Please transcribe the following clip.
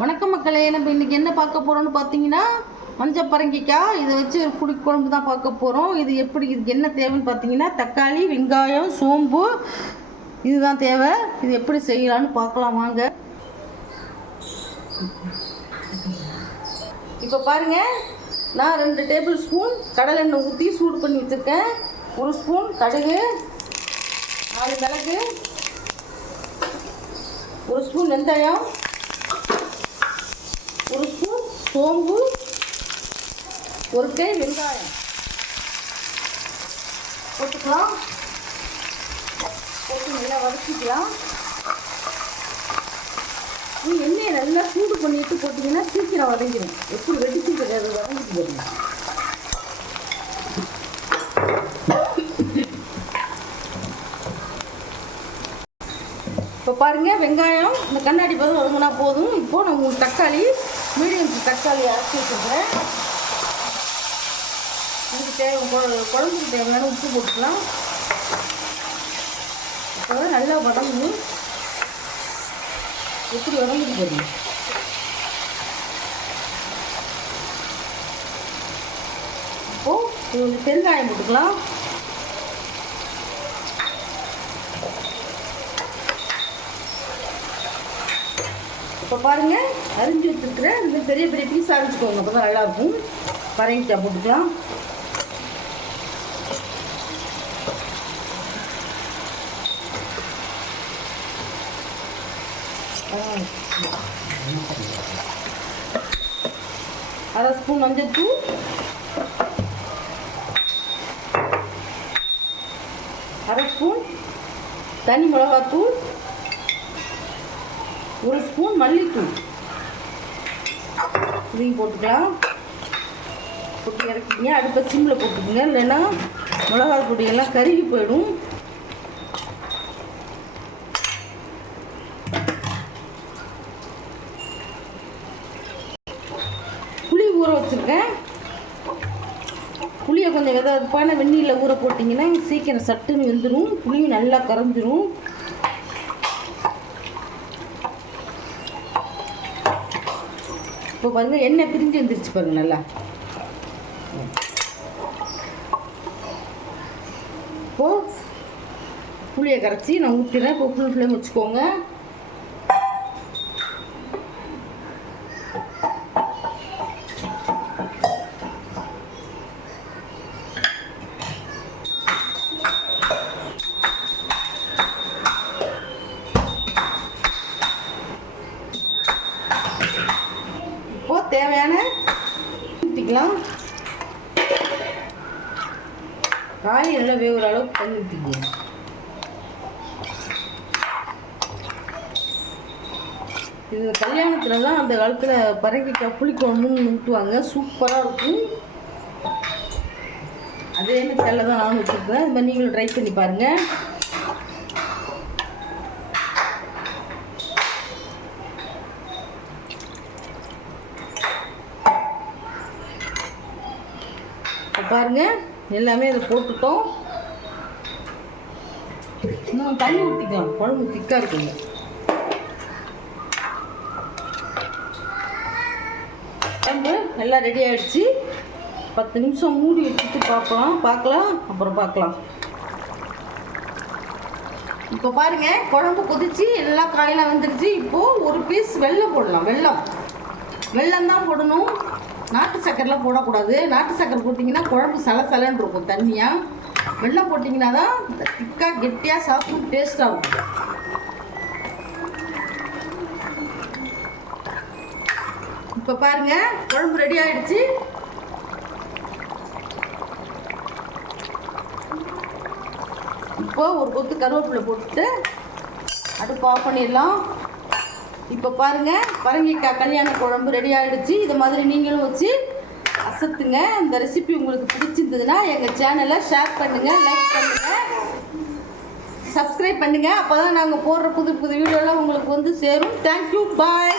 வணக்கம் மக்களே, நம்ம இன்றைக்கி என்ன பார்க்க போகிறோம்னு பார்த்தீங்கன்னா மஞ்சள் பரங்கிக்காய். இதை வச்சு ஒரு புளி குழம்பு தான் பார்க்க போகிறோம். இதுக்கு என்ன தேவைன்னு பார்த்தீங்கன்னா தக்காளி, வெங்காயம், சோம்பு இதுதான் தேவை. இது எப்படி செய்யலான்னு பார்க்கலாம் வாங்க. இப்போ பாருங்கள், நான் 2 டேபிள் ஸ்பூன் கடலை எண்ணெய் ஊற்றி சூடு பண்ணி வச்சுருக்கேன். 1 ஸ்பூன் கடுகு, 4 மிளகு, 1 ஸ்பூன் வெந்தயம், 1 ஸ்பூன் சோம்பு, 1 கை வெங்காயம் போட்டுக்கலாம். போட்டு நல்லா வதக்கிக்கலாம். எண்ணெயை நல்லா சூடு பண்ணிட்டு போட்டிங்கன்னா சீக்கிரம் வதங்கிடும். எப்படி வெடிச்சு அது வதங்கிட்டு போடுங்க. இப்போ பாருங்கள், வெங்காயம் இந்த கண்ணாடி பதம் வதங்கினா போதும். இப்போது நான் 3 தக்காளி, மீடியம் தக்காளி அரைச்சி வச்சுருக்கிறேன். இதுக்கு குழம்புக்கு தேவையான உப்பு போட்டுக்கலாம். இப்போ நல்லா வதங்கி எப்படி வதங்கிட்டு போடுங்க. இப்போது இது பெருங்காயம் போட்டுக்கலாம். இப்போ பாருங்கள், அரிஞ்சு வச்சுருக்கிறேன். இந்த பெரிய பெரிய பீஸ் அரைச்சிக்கோங்க, அப்போ தான் நல்லாயிருக்கும். பரங்கிக்காய் போட்டுக்கலாம். அரை ஸ்பூன் மஞ்சள்தூள், அரை ஸ்பூன் தனி மிளகாத்தூள், 1 ஸ்பூன் மல்லித்தூள் இதையும் போட்டுக்கலாம். போட்டு இறக்கிங்க. அடுப்பை சிம்மில் போட்டுக்கோங்க, இல்லைன்னா மிளகாய் பொடியெல்லாம் கருகி போயிடும். புளி ஊற வச்சுருக்கேன். புளியை கொஞ்சம் வெதப்பான வெந்நீரில் ஊற போட்டிங்கன்னா சீக்கிரம் சட்டுன்னு வெந்துடும். புளியும் நல்லா கரைஞ்சிரும். இப்போ பாருங்கள், எண்ணெய் பிரிஞ்சு வந்துருச்சு பாருங்கள் நல்லா. இப்போது புளியை கரைச்சி நான் ஊற்றிடுறேன். இப்போ ஃபுல் ஃப்ளேம் வச்சுக்கோங்க. தேவையான ஊற்றிக்கலாம். காய் நல்லா வேகிற அளவுக்கு தண்ணி ஊற்றிக்கலாம். இது கல்யாணத்தில் தான் அந்த காலத்தில் பரங்கிக்காய் புளிக்குழம்புன்னு ஊற்றுவாங்க. சூப்பராக இருக்கும். அதே மாதிரி தான் நானும் வச்சுருக்கேன். இது மாதிரி நீங்களும் ட்ரை பண்ணி பாருங்கள். பாருங்க, எல்லாமே இதை போட்டுட்டோம். இன்னும் தண்ணி ஊற்றிக்கலாம், குழம்பு திக்காக இருக்குங்க. குழம்பு எல்லாம் ரெடி ஆகிடுச்சு. 10 நிமிஷம் மூடி வச்சுட்டு பார்க்கலாம். அப்புறம் பார்க்கலாம். இப்போ பாருங்கள், குழம்பு கொதிச்சு எல்லா காயெல்லாம் வந்துடுச்சு. இப்போது 1 பீஸ் வெல்லம் போடலாம். வெல்லம் தான் போடணும். நாட்டு சக்கரைலாம் போடக்கூடாது. நாட்டு சக்கரை போட்டிங்கன்னா குழம்பு சலசலன்னு இருக்கும் தண்ணியாக. வெல்லம் போட்டிங்கன்னா தான் திக்காக கெட்டியாக சாப்பிட்டு டேஸ்ட்டாக இருக்கும். இப்போ பாருங்கள், குழம்பு ரெடி ஆகிடுச்சு. இப்போது 1 கொத்து கருவேப்பிலை போட்டுட்டு அடுப்பு ஆஃப் பண்ணிடலாம். இப்போ பாருங்கள், பரங்கிக்காய் கல்யாண குழம்பு ரெடி ஆகிடுச்சு. இது மாதிரி நீங்களும் வச்சு அசத்துங்க. இந்த ரெசிபி உங்களுக்கு பிடிச்சிருந்ததுன்னா எங்கள் சேனலை ஷேர் பண்ணுங்கள், லைக் பண்ணுங்கள், சப்ஸ்கிரைப் பண்ணுங்கள். அப்போ தான் நாங்கள் போடுற புது வீடியோலாம் உங்களுக்கு வந்து சேரும். தேங்க்யூ, பாய்.